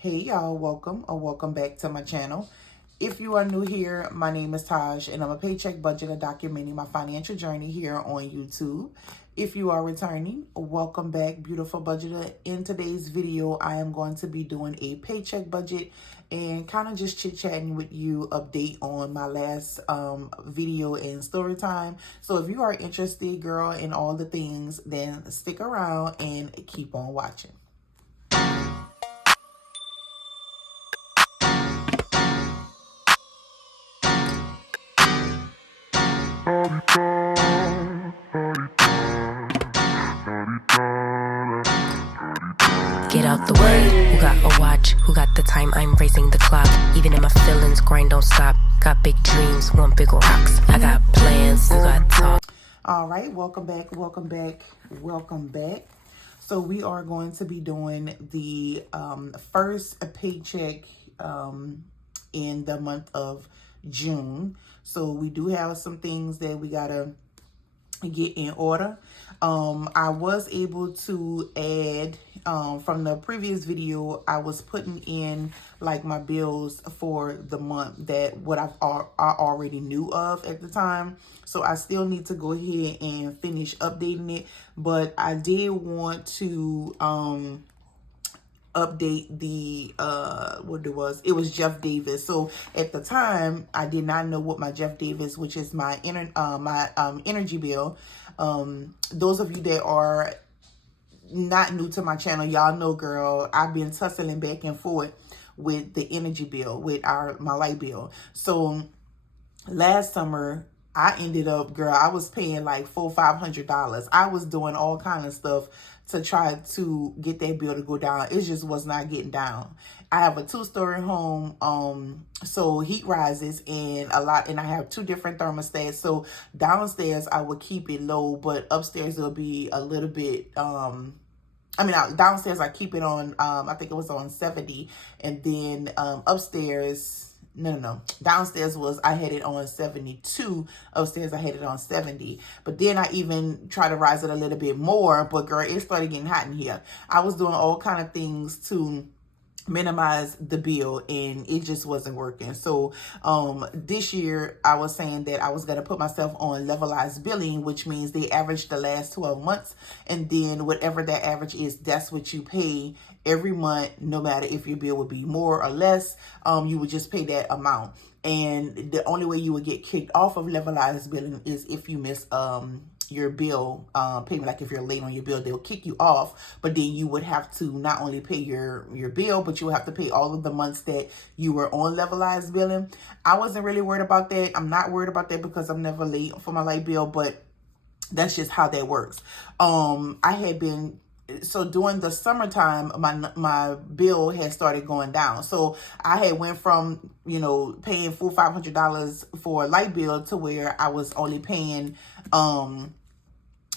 Hey y'all, welcome or welcome back to my channel. If you are new here, my name is Taj and I'm a paycheck budgeter documenting my financial journey here on YouTube. If you are returning, welcome back, beautiful budgeter. In today's video, I am going to be doing a paycheck budget and kind of just chit-chatting with you, update on my last video and story time. So if you are interested, girl, in all the things, then stick around and keep on watching. Get out the way, who got a watch, who got the time, I'm raising the clock. Even in my feelings, grind don't stop. Got big dreams, want bigger rocks. I got plans, you got talk. All right, welcome back, welcome back, welcome back. So we are going to be doing the first paycheck in the month of June. So we do have some things that we gotta get in order. I was able to add from the previous video, I was putting in like my bills for the month that what I already knew of at the time. So I still need to go ahead and finish updating it, but I did want to update the what it was Jeff Davis. So at the time I did not know what my Jeff Davis, which is my energy bill. Those of you that are not new to my channel, y'all know, girl, I've been tussling back and forth with the energy bill, with my light bill. So last summer I ended up, girl, I was paying like $400-500. I was doing all kind of stuff to try to get that bill to go down. It just was not getting down. I have a 2-story home, so heat rises and I have 2 different thermostats. So downstairs I would keep it low, but upstairs it'll be a little bit, downstairs I keep it on, I think it was on 70, and then upstairs, no. Downstairs I had it on 72. Upstairs, I had it on 70. But then I even try to rise it a little bit more. But girl, it started getting hot in here. I was doing all kind of things to minimize the bill and it just wasn't working. So this year I was saying that I was going to put myself on levelized billing, which means they average the last 12 months, and then whatever that average is, that's what you pay every month, no matter if your bill would be more or less. You would just pay that amount, and the only way you would get kicked off of levelized billing is if you miss your bill payment. Like if you're late on your bill, they'll kick you off, but then you would have to not only pay your bill, but you would have to pay all of the months that you were on levelized billing. I wasn't really worried about that. I'm not worried about that because I'm never late for my light bill, but that's just how that works. I had been, so during the summertime, my bill had started going down. So I had went from, paying $400-500 for a light bill to where I was only paying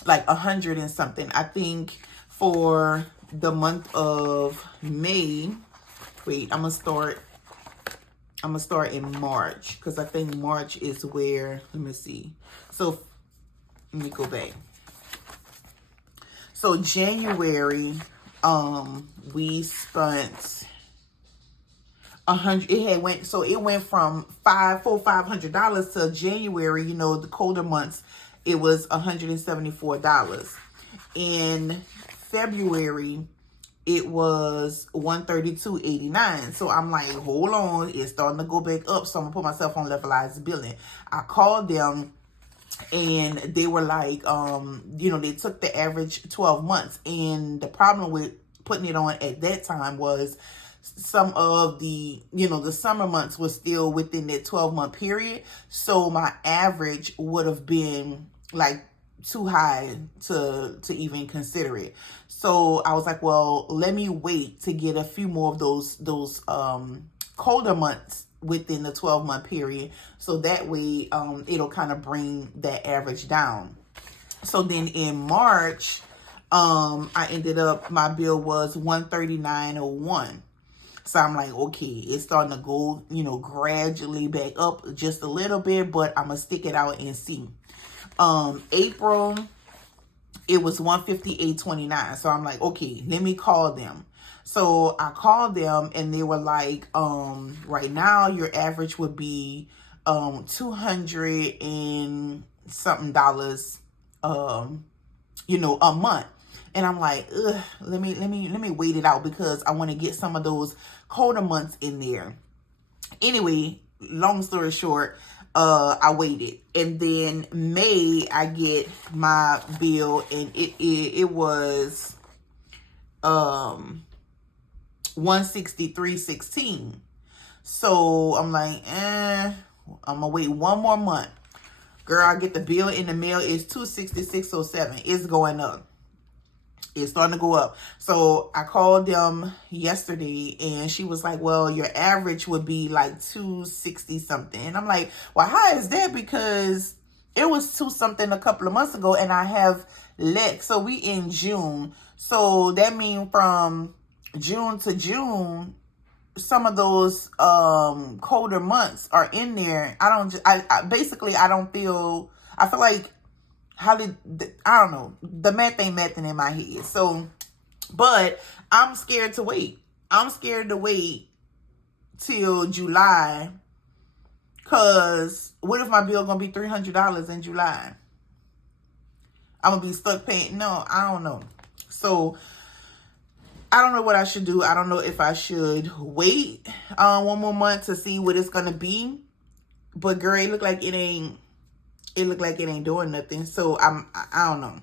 like 100 and something. I think for the month of May, wait, I'm gonna start in March, because I think March is where, let me see. So let me go back. So January, we spent 100. It went from $500 to January, the colder months, it was $174. In February, it was $132.89. So I'm like, hold on, it's starting to go back up. So I'm gonna put myself on levelized billing. I called them and they were like, they took the average 12 months. And the problem with putting it on at that time was some of the, the summer months was still within that 12-month period. So my average would have been like too high to even consider it. So I was like, well, let me wait to get a few more of those colder months within the 12-month period. So that way it'll kind of bring that average down. So then in March, I ended up, my bill was $139.01. So I'm like, okay, it's starting to go, gradually back up just a little bit, but I'm going to stick it out and see. April, it was $158.29. So I'm like, okay, let me call them. So I called them and they were like, right now your average would be 200 and something dollars, a month. And I'm like, ugh, let me wait it out because I want to get some of those colder months in there. Anyway, long story short, I waited, and then May I get my bill, and it was 163.16. So I'm like, I'm gonna wait one more month. Girl, I get the bill in the mail. It's 266.07. It's going up. It's starting to go up. So I called them yesterday and she was like, well, your average would be like 260 something. And I'm like, well, how is that? Because it was 2 something a couple of months ago and I have let. So we in June. So that means from June to June, some of those colder months are in there. I don't feel, I feel like, I don't know, the math ain't mathing in my head. So, but I'm scared to wait. I'm scared to wait till July, because what if my bill gonna be $300 in July? I'm gonna be stuck paying. No, I don't know. So I don't know what I should do. I don't know if I should wait one more month to see what it's gonna be. But girl, it look like it ain't doing nothing. So I don't know.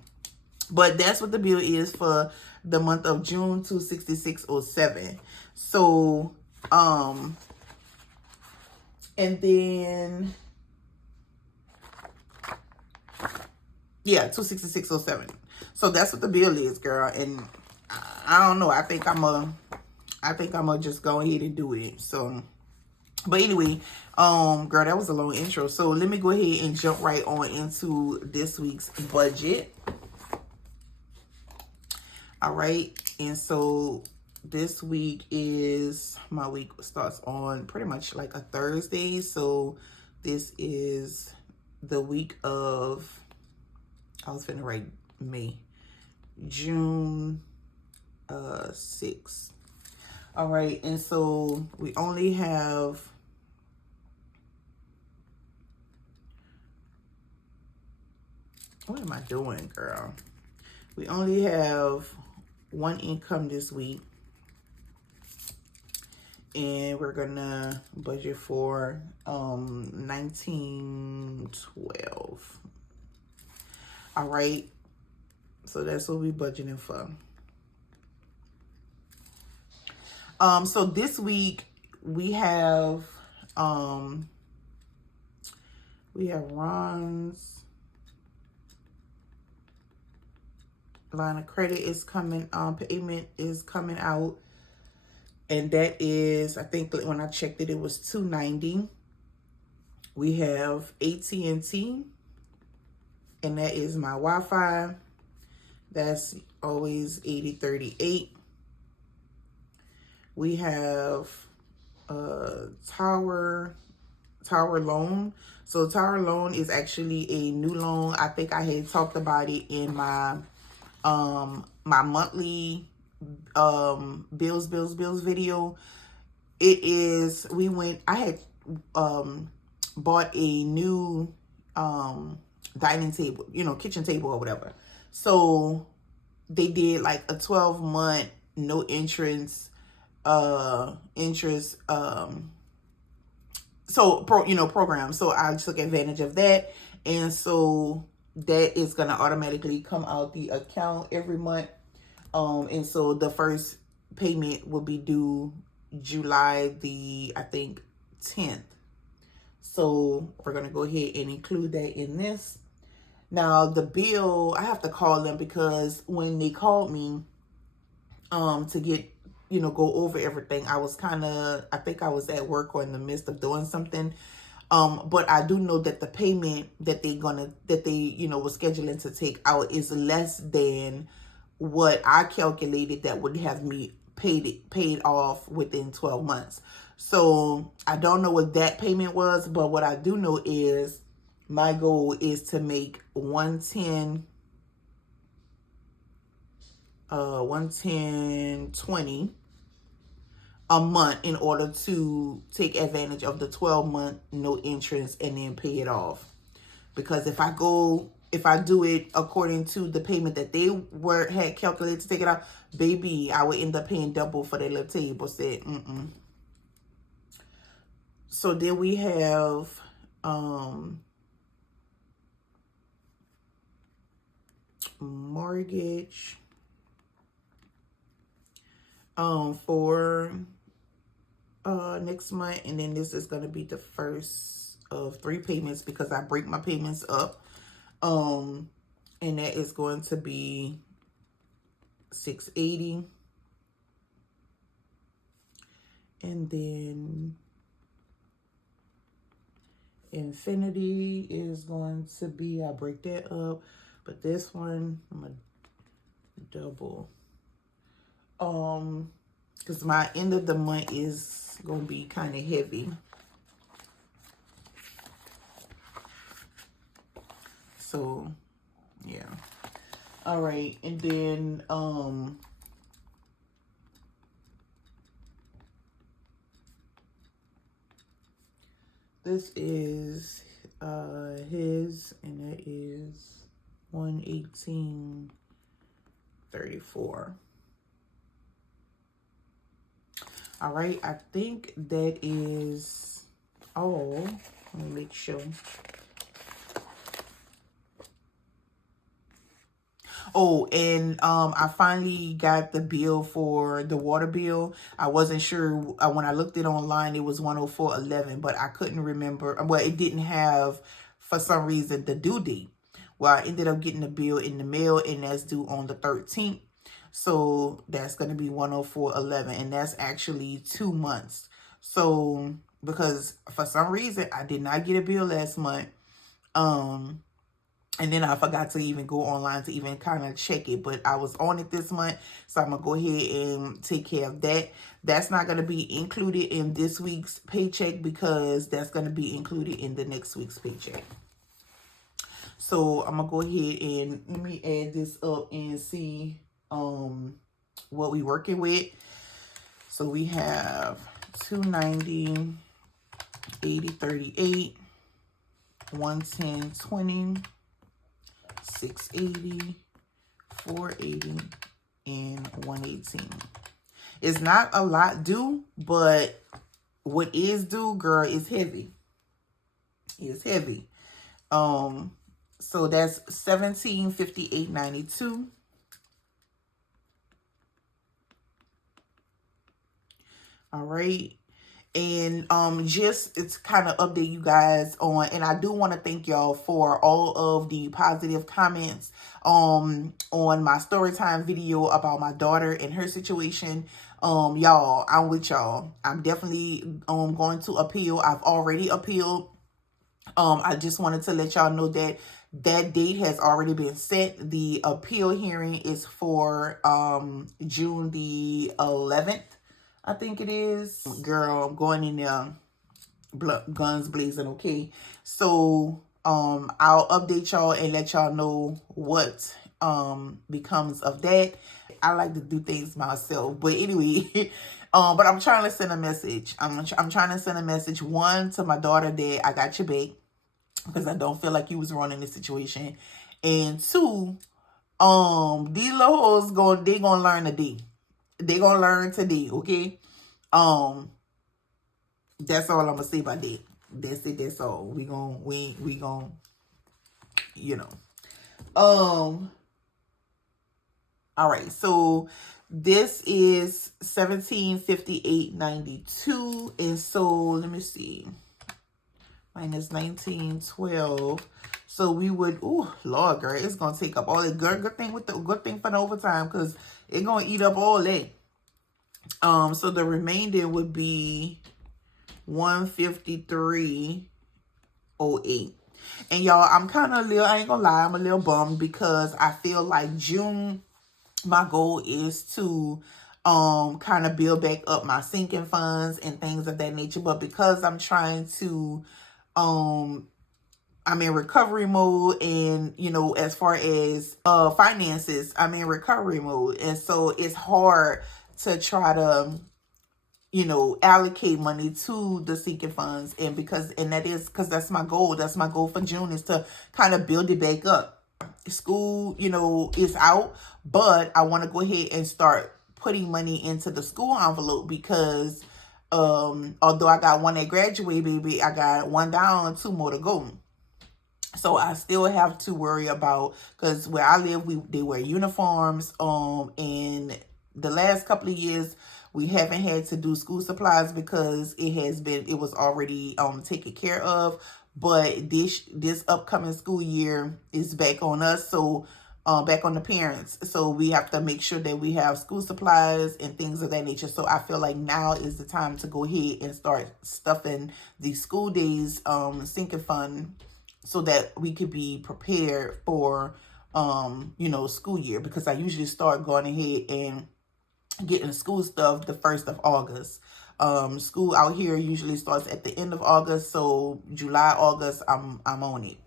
But that's what the bill is for the month of June, 266.07. So and then yeah, 266.07. So that's what the bill is, girl. And I don't know. I think I'm gonna just go ahead and do it. So, but anyway, girl, that was a long intro. So let me go ahead and jump right on into this week's budget. All right. And so this week my week starts on pretty much like a Thursday. So this is the week of, I was finna write May, June 6th. All right. And so we only have, what am I doing, girl? We only have one income this week. And we're gonna budget for $19.12. All right. So that's what we're budgeting for. So this week we have Ron's line of credit is coming, payment is coming out, and that is, I think when I checked it, it was $290. We have AT&T, and that is my Wi-Fi. That's always 8038. We have Tower Loan. So Tower Loan is actually a new loan. I think I had talked about it in my my monthly bills video. It is, I had bought a new dining table, kitchen table or whatever. So they did like a 12-month no interest program. So I took advantage of that, and so that is gonna automatically come out the account every month. And so the first payment will be due July the, I think, 10th. So we're gonna go ahead and include that in this. Now the bill, I have to call them because when they called me to get, go over everything, I think I was at work or in the midst of doing something. But I do know that the payment that they were scheduling to take out is less than what I calculated that would have me paid off within 12 months. So I don't know what that payment was, but what I do know is my goal is to make 110.20 a month in order to take advantage of the 12-month no interest and then pay it off. Because if I do it according to the payment that they had calculated to take it out, baby, I would end up paying double for that little table set. So then we have mortgage for next month, and then this is going to be the first of 3 payments because I break my payments up, and that is going to be $680, and then Infinity is going to be, I break that up, but this one I'm gonna double, because my end of the month is gonna be kind of heavy. So yeah. All right, and then this is his, and that is $118.34. All right, I think that is all. Let me make sure. Oh, and I finally got the bill for the water bill. I wasn't sure when I looked it online, it was $104.11, but I couldn't remember. Well, it didn't have, for some reason, the due date. Well, I ended up getting the bill in the mail, and that's due on the 13th. So that's going to be $104.11, and that's actually 2 months. So because for some reason I did not get a bill last month, and then I forgot to even go online to even kind of check it, but I was on it this month, so I'm gonna go ahead and take care of that. That's not gonna be included in this week's paycheck because that's gonna be included in the next week's paycheck. So I'm gonna go ahead and let me add this up and see what we working with. So we have 290, 80, 38, 110, 20, 680, 480, and 118. It's not a lot due, but what is due, girl, is heavy. It's heavy. So that's $1758.92. All right. And just it's kind of update you guys on, and I do want to thank y'all for all of the positive comments on my story time video about my daughter and her situation. Y'all, I'm with y'all. I'm definitely going to appeal. I've already appealed. I just wanted to let y'all know that that date has already been set. The appeal hearing is for June the 11th. I think it is. Girl, I'm going in there guns blazing, okay? So I'll update y'all and let y'all know what becomes of that. I like to do things myself, but anyway, but I'm trying to send a message. I'm trying to send a message, one, to my daughter that I got your back because I don't feel like you was running this situation, and two, these little hoes they gonna learn today. They gonna learn today, okay? That's all I'm gonna say about that. That's it. That's all. We gon' you know. All right. So this is $1758.92, and so let me see. Minus $19.12. So we would. Oh Lord, girl, it's gonna take up all the good thing for the overtime because it's gonna eat up all that. So the remainder would be $153.08. And y'all, I'm kind of I ain't gonna lie, I'm a little bummed because I feel like June, my goal is to kind of build back up my sinking funds and things of that nature. But because I'm trying to I'm in recovery mode, and you know, as far as finances, I'm in recovery mode, and so it's hard to try to allocate money to the sinking funds. And that is because that's my goal. That's my goal for June, is to kind of build it back up. School, is out, but I want to go ahead and start putting money into the school envelope, because although I got one that graduated, baby, I got one down, two more to go. So I still have to worry about, because where I live, they wear uniforms. And the last couple of years, we haven't had to do school supplies because it was already taken care of. But this upcoming school year is back on us, so back on the parents. So we have to make sure that we have school supplies and things of that nature. So I feel like now is the time to go ahead and start stuffing the school days sinking fund, so that we could be prepared for school year, because I usually start going ahead and getting school stuff the 1st of August. School out here usually starts at the end of August, so July, August, I'm on it.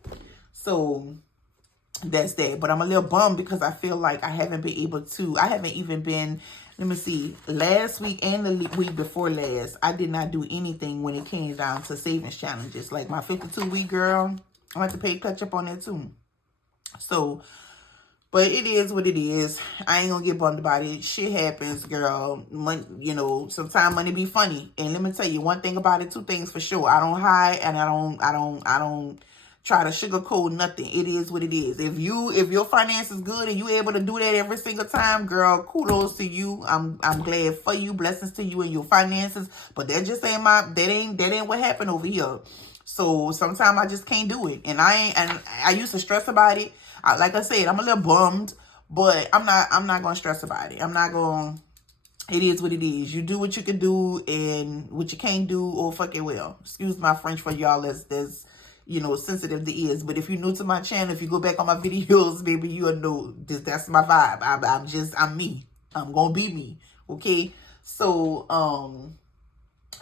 So that's that. But I'm a little bummed because I feel like I haven't even been, let me see, last week and the week before last, I did not do anything when it came down to savings challenges. Like my 52-week, girl, I have to pay catch up on that too. So, but it is what it is. I ain't gonna get bummed about it. Shit happens, girl. Money, sometimes money be funny. And let me tell you one thing about it, two things for sure. I don't hide, and I don't try to sugarcoat nothing. It is what it is. If your finance is good and you able to do that every single time, girl, kudos to you. I'm glad for you. Blessings to you and your finances. But that just ain't that ain't what happened over here. So sometimes I just can't do it. And I used to stress about it. Like I said, I'm a little bummed, but I'm not going to stress about it. It is what it is. You do what you can do, and what you can't do, or fuck it well. Excuse my French for y'all that's sensitive to ears. But if you're new to my channel, if you go back on my videos, baby, you'll know that's my vibe. I'm me. I'm going to be me. Okay. So,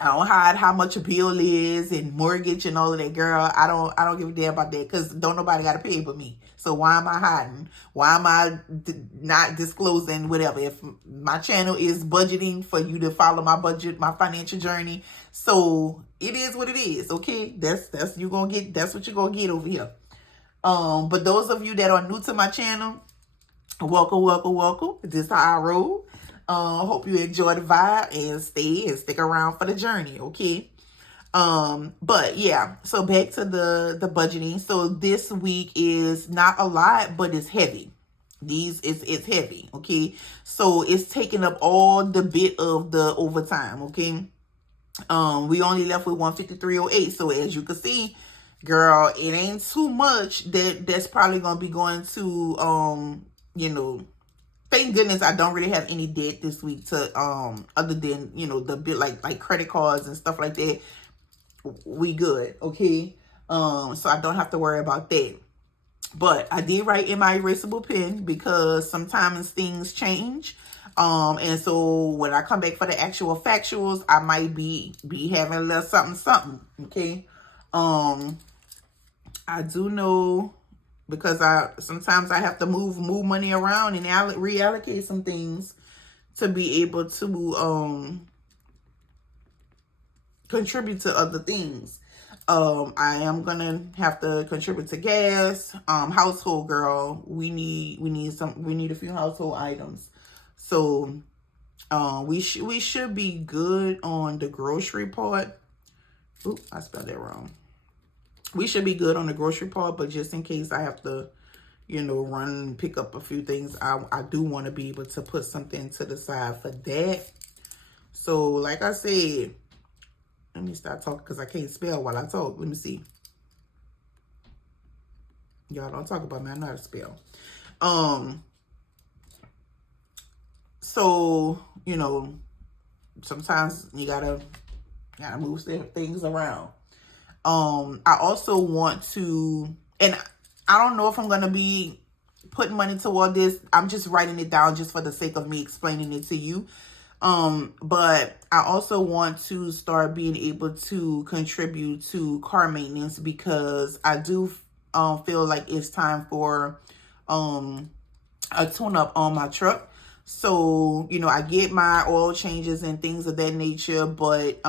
I don't hide how much a bill is and mortgage and all of that, girl. I don't give a damn about that, because don't nobody got to pay but me. So why am I hiding? Why am I not disclosing whatever? If my channel is budgeting for you to follow my budget, my financial journey, so it is what it is. Okay, that's what you're gonna get over here. But those of you that are new to my channel, welcome. This is how I roll. Hope you enjoy the vibe and stick around for the journey, okay? But yeah, so back to the budgeting. So this week is not a lot, but it's heavy. It's heavy, okay? So it's taking up all the bit of the overtime, okay? We only left with 153.08. So as you can see, girl, it ain't too much that's probably gonna be going to thank goodness I don't really have any debt this week to other than the bit like credit cards and stuff like that. We good, okay? So I don't have to worry about that. But I did write in my erasable pen, because sometimes things change. And so when I come back for the actual factuals, I might be having a little something, okay? I do know, because sometimes I have to move money around and reallocate some things to be able to contribute to other things. I am gonna have to contribute to gas, household, girl. We need a few household items. So we should be good on the grocery part. Oop, I spelled that wrong. We should be good on the grocery part, but just in case I have to, run and pick up a few things, I do want to be able to put something to the side for that. So, like I said, let me start talking because I can't spell while I talk. Let me see. Y'all don't talk about me. I know how to spell. So, sometimes you gotta move things around. I also want to, and I don't know if I'm going to be putting money toward this. I'm just writing it down just for the sake of me explaining it to you. But I also want to start being able to contribute to car maintenance, because I do feel like it's time for a tune-up on my truck. So, you know, I get my oil changes and things of that nature, but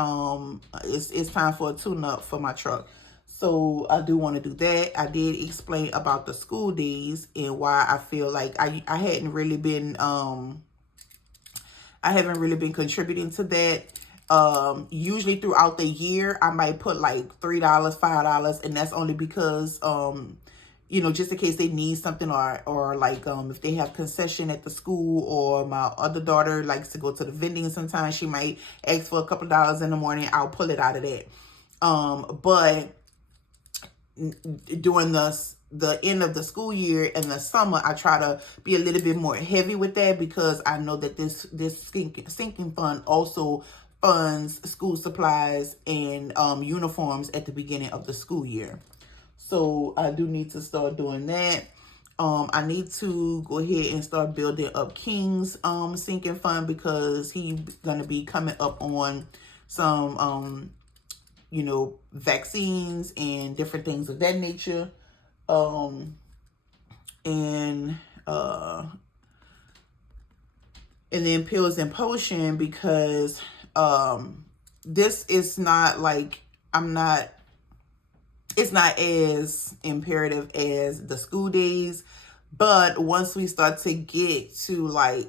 it's time for a tune-up for my truck. So I do want to do that. I did explain about the school days and why I feel like I haven't really been contributing to that. Usually throughout the year, I might put like $3, $5, and that's only because you know, just in case they need something, or like if they have concession at the school, or my other daughter likes to go to the vending sometimes, she might ask for a couple of dollars in the morning. I'll pull it out of that. But during the end of the school year and the summer, I try to be a little bit more heavy with that, because I know that this sinking fund also funds school supplies and uniforms at the beginning of the school year. So I do need to start doing that. I need to go ahead and start building up King's sinking fund, because he's gonna be coming up on some you know, vaccines and different things of that nature. And then pills and potion, because this is not like, it's not as imperative as the school days. But once we start to get to like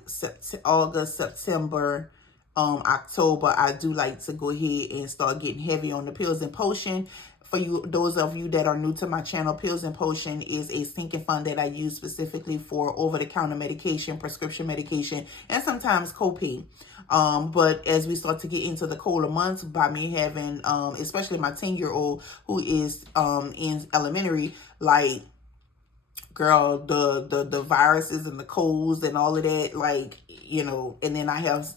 August, September, October, I do like to go ahead and start getting heavy on the pills and potion. For you, those of you that are new to my channel, Pills and Potion is a sinking fund that I use specifically for over-the-counter medication, prescription medication, and sometimes copay. But as we start to get into the colder months, by me having, especially my 10-year-old who is in elementary, like, girl, the viruses and the colds and all of that, like, you know, and then I have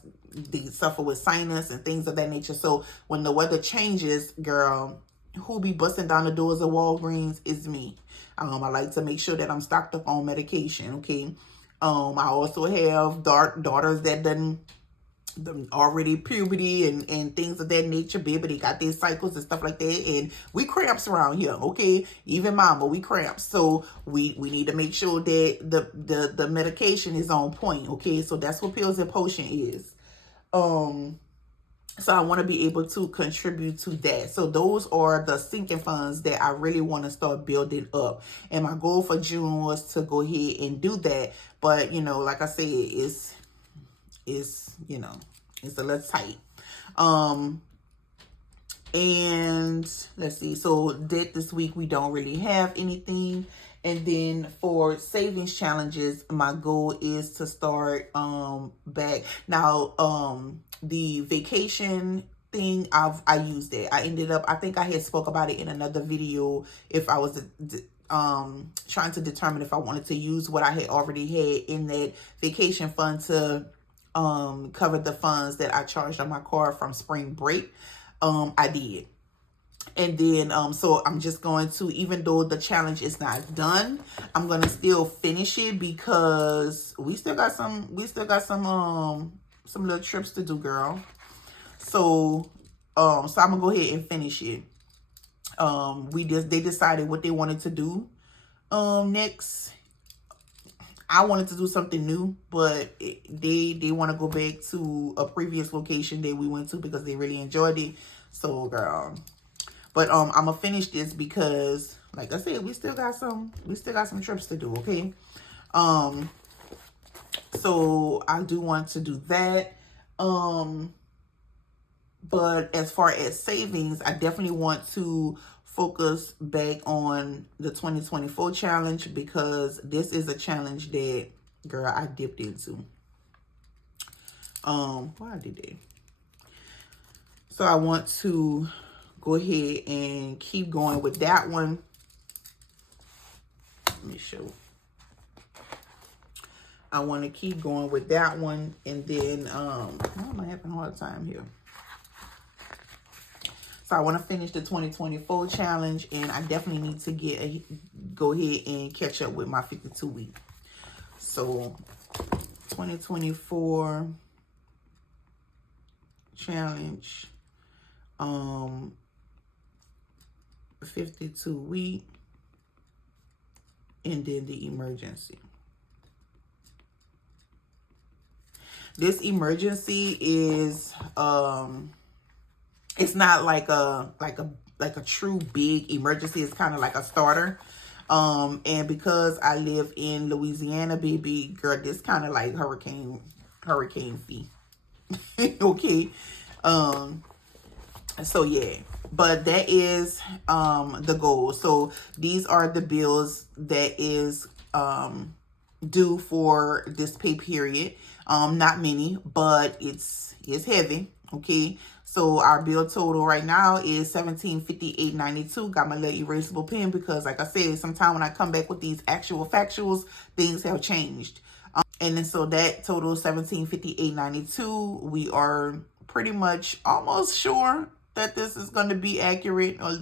suffer with sinus and things of that nature. So when the weather changes, girl, who be busting down the doors of Walgreens is me. I like to make sure that I'm stocked up on medication, okay? I also have daughters that done already puberty and things of that nature, baby. They got their cycles and stuff like that, and we cramps around here, okay? Even mama, we cramps. So we need to make sure that the medication is on point, okay? So that's what Pills and Potion is. So I want to be able to contribute to that. So those are the sinking funds that I really want to start building up. And my goal for June was to go ahead and do that. But, you know, like I said, it's you know, it's a little tight. And let's see. So this week we don't really have anything. And then for savings challenges, my goal is to start back. Now, the vacation thing, I used it. I ended up, I think I had spoke about it in another video, if I was trying to determine if I wanted to use what I had already had in that vacation fund to cover the funds that I charged on my car from spring break. I did. And then, so I'm just going to, even though the challenge is not done, I'm going to still finish it, because we still got some little trips to do, girl. So, so I'm gonna go ahead and finish it. They decided what they wanted to do, next. I wanted to do something new, but they want to go back to a previous location that we went to because they really enjoyed it. So, girl. But I'm gonna finish this because, like I said, we still got some trips to do, okay? So I do want to do that. But as far as savings, I definitely want to focus back on the 2024 challenge, because this is a challenge that, girl, I dipped into. Why I did that? So I want to go ahead and keep going with that one. Let me show. I want to keep going with that one, and then why am I having a hard time here? So I want to finish the 2024 challenge, and I definitely need to go ahead and catch up with my 52 week. So 2024 challenge, 52 week, and then the emergency. This emergency is it's not like a true big emergency. It's kind of like a starter. And because I live in Louisiana, baby girl, this kind of like hurricane fee. Okay. So yeah, but that is the goal. So these are the bills that is due for this pay period. Not many, but it's heavy. Okay, so our bill total right now is $1758.92. Got my little erasable pen because, like I said, sometime when I come back with these actual factuals, things have changed. And then so that total $1758.92. We are pretty much almost sure that this is going to be accurate, or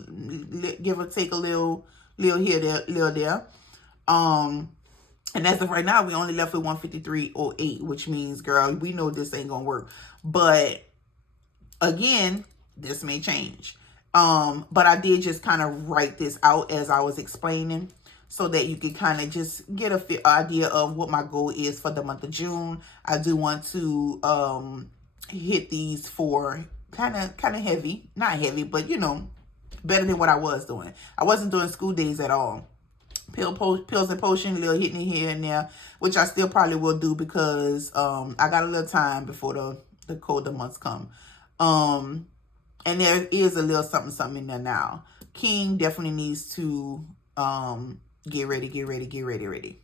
give or take a little here, there. And as of right now, we only left with 153.08, which means, girl, we know this ain't gonna work. But again, this may change. But I did just kind of write this out as I was explaining, so that you can kind of just get a idea of what my goal is for the month of June. I do want to hit these for kind of heavy, not heavy, but you know, better than what I was doing. I wasn't doing school days at all. Pills and potion, little hitting here and there, which I still probably will do because I got a little time before the colder months come. And there is a little something in there now. King definitely needs to get ready.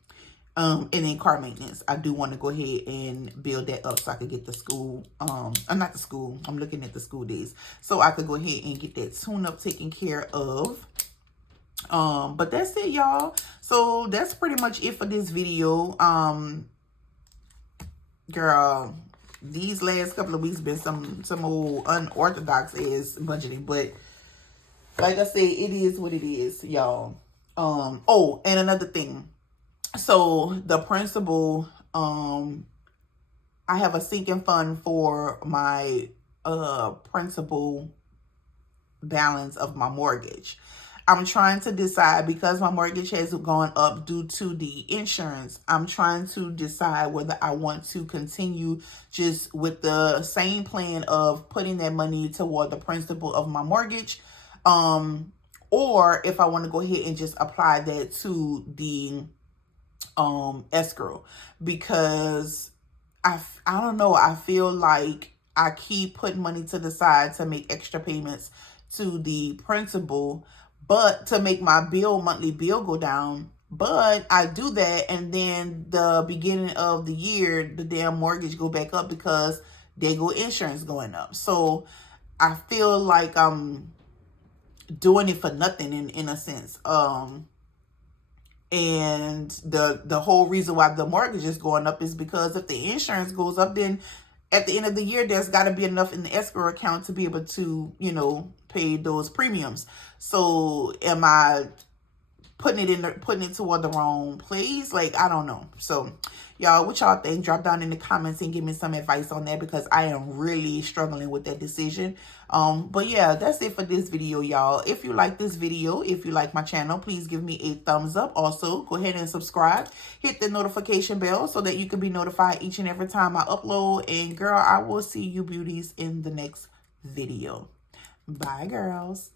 And then car maintenance, I do want to go ahead and build that up so I could get the school, not the school, I'm looking at the school days, so I could go ahead and get that tune up taken care of. But that's it, y'all. So that's pretty much it for this video. Girl, these last couple of weeks been some old unorthodox ass budgeting, but like I said, it is what it is, y'all. Oh, and another thing. So the principal, I have a sinking fund for my principal balance of my mortgage. I'm trying to decide, because my mortgage has gone up due to the insurance, I'm trying to decide whether I want to continue just with the same plan of putting that money toward the principal of my mortgage, or if I want to go ahead and just apply that to the escrow, because I don't know, I feel like I keep putting money to the side to make extra payments to the principal, but to make my monthly bill go down. But I do that, and then the beginning of the year, the damn mortgage go back up because they go insurance going up. So I feel like I'm doing it for nothing in a sense. And the whole reason why the mortgage is going up is because if the insurance goes up, then at the end of the year, there's got to be enough in the escrow account to be able to, you know, pay those premiums. So am I putting it toward the wrong place? Like, I don't know. So y'all, what y'all think? Drop down in the comments and give me some advice on that, because I am really struggling with that decision. But yeah, that's it for this video, y'all. If you like this video, if you like my channel, please give me a thumbs up. Also, go ahead and subscribe. Hit the notification bell so that you can be notified each and every time I upload. And girl, I will see you beauties in the next video. Bye, girls.